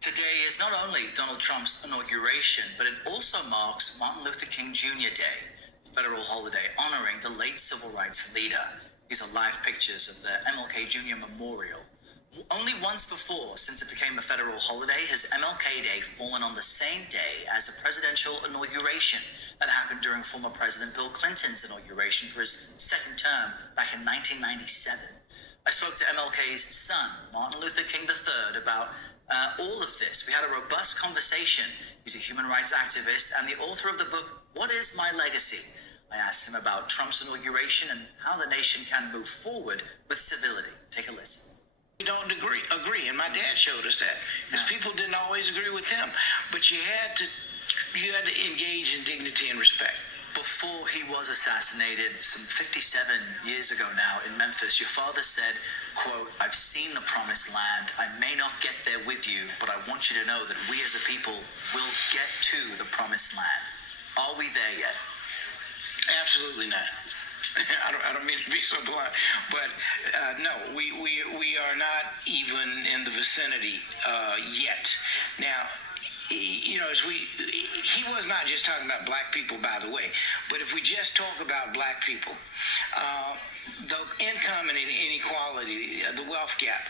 Today is not only Donald Trump's inauguration, but it also marks Martin Luther King Jr. Day, a federal holiday honoring the late civil rights leader. These are live pictures of the MLK Jr. Memorial. Only once before, since it became a federal holiday, has MLK Day fallen on the same day as a presidential inauguration that happened during former President Bill Clinton's inauguration for his second term back in 1997. I spoke to MLK's son, Martin Luther King III, about all of this. We had a robust conversation. He's a human rights activist and the author of the book, What Is My Legacy? I asked him about Trump's inauguration and how the nation can move forward with civility. Take a listen. We don't agree, and my dad showed us that, because people didn't always agree with him, but you had to engage in dignity and respect. Before he was assassinated, some 57 years ago now in Memphis, your father said, quote, "I've seen the promised land. I may not get there with you, but I want you to know that we as a people will get to the promised land." Are we there yet? Absolutely not. I don't mean to be so blunt, but no, we are not even in the vicinity yet. Now, he was not just talking about black people, by the way, but if we just talk about black people, the income and inequality, the wealth gap,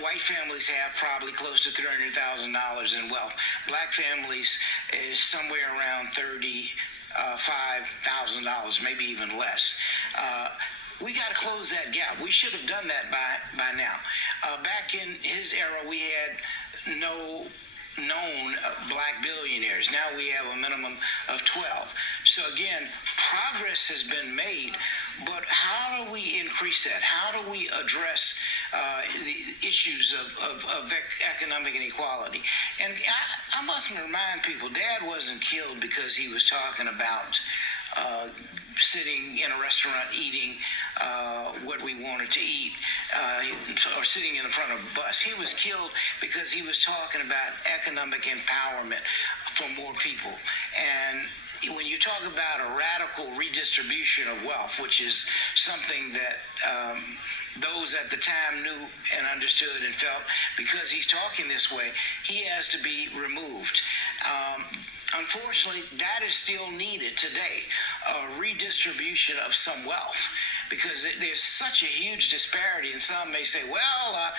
white families have probably close to $300,000 in wealth. Black families is somewhere around $35,000, maybe even less. We got to close that gap. We should have done that by now. Back in his era, we had no known black billionaires. Now we have a minimum of 12. So again, progress has been made, but how do we increase that? How do we address the issues of economic inequality? And I must remind people, Dad wasn't killed because he was talking about sitting in a restaurant eating what we wanted to eat, or sitting in front of a bus. He was killed because he was talking about economic empowerment for more people. And when you talk about a radical redistribution of wealth, which is something that those at the time knew and understood and felt, because he's talking this way, he has to be removed. Unfortunately, that is still needed today, a redistribution of some wealth, because there's such a huge disparity. And some may say, well,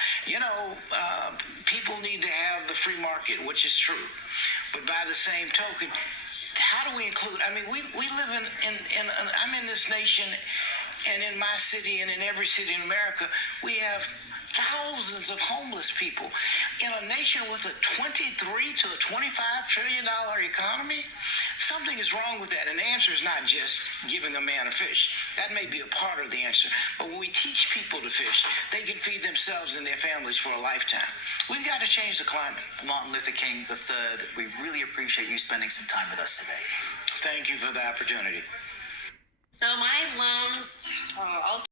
people need to have the free market, which is true. But by the same token, how do we include? I mean, we live I'm in this nation, and in my city and in every city in America, we have thousands of homeless people. In a nation with a $23 to $25 trillion economy, something is wrong with that. And the answer is not just giving a man a fish. That may be a part of the answer. But when we teach people to fish, they can feed themselves and their families for a lifetime. We've got to change the climate. Martin Luther King III, we really appreciate you spending some time with us today. Thank you for the opportunity. So my loans,